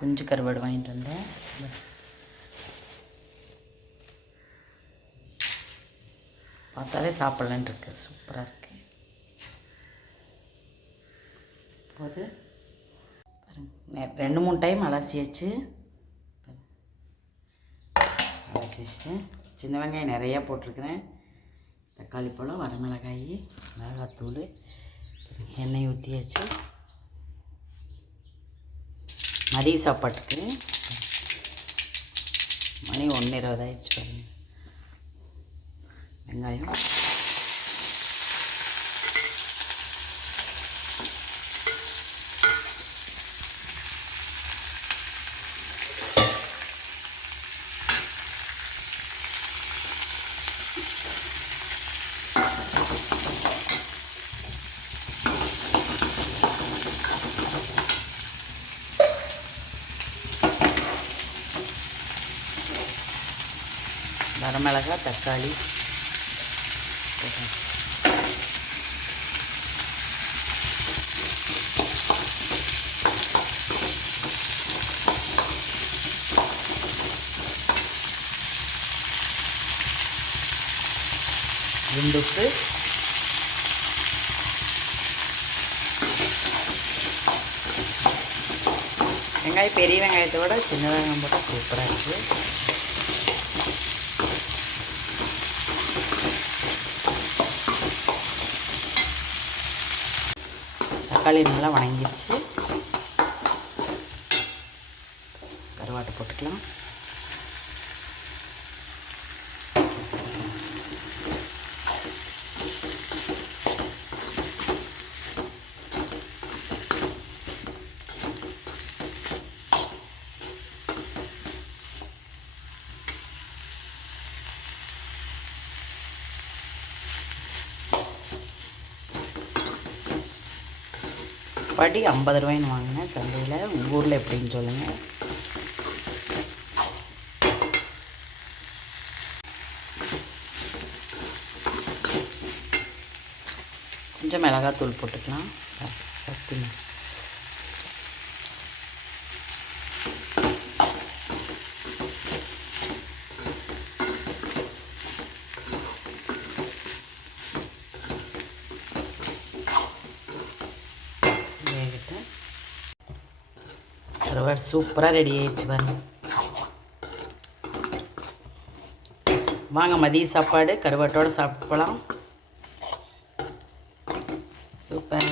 குஞ்சு கருவாடு வாங்கிட்டு வந்தேன். பார்த்தாலே சாப்பிட்லான் இருக்கு. சூப்பராக இருக்கு. போது. ரெண்டு மூணு டைம் அலசியாச்சு அலசி வச்சிட்டேன் சின்ன வெங்காயம் நிறையா போட்டிருக்கிறேன். தக்காளி பழம் வரமிளகாய் மிளகாத்தூள் பிறகு எண்ணெய் ஊற்றியாச்சு மதிய சாப்பாட்டுக்கு மணி ஒன்று இருபது ஆயிடுச்சு பாருங்க. வெங்காயம் வரமிளகாய் தக்காளி போட்டேன். குண்டுப்பு வெங்காயம் பெரிய வெங்காயத்தை விட சின்ன வெங்காயம் போட்டால் சூப்பராக இருக்குது தக்காளி நல்லா வணங்கிடுச்சு. கருவாட்டை போட்டுக்கலாம். படி ஐம்பது ரூபாய்ன்னு வாங்கினேன். சந்தையில் உங்கள் ஊரில் எப்படின்னு சொல்லுங்கள் கொஞ்சம் மிளகாத்தூள் போட்டுக்கலாம். சக்தி வறுவல் சூப்பராக ரெடி ஆயிடுச்சு பாருங்க. வாங்க மதிய சாப்பாடு கருவாட்டோடு சாப்பிடலாம். சூப்பர்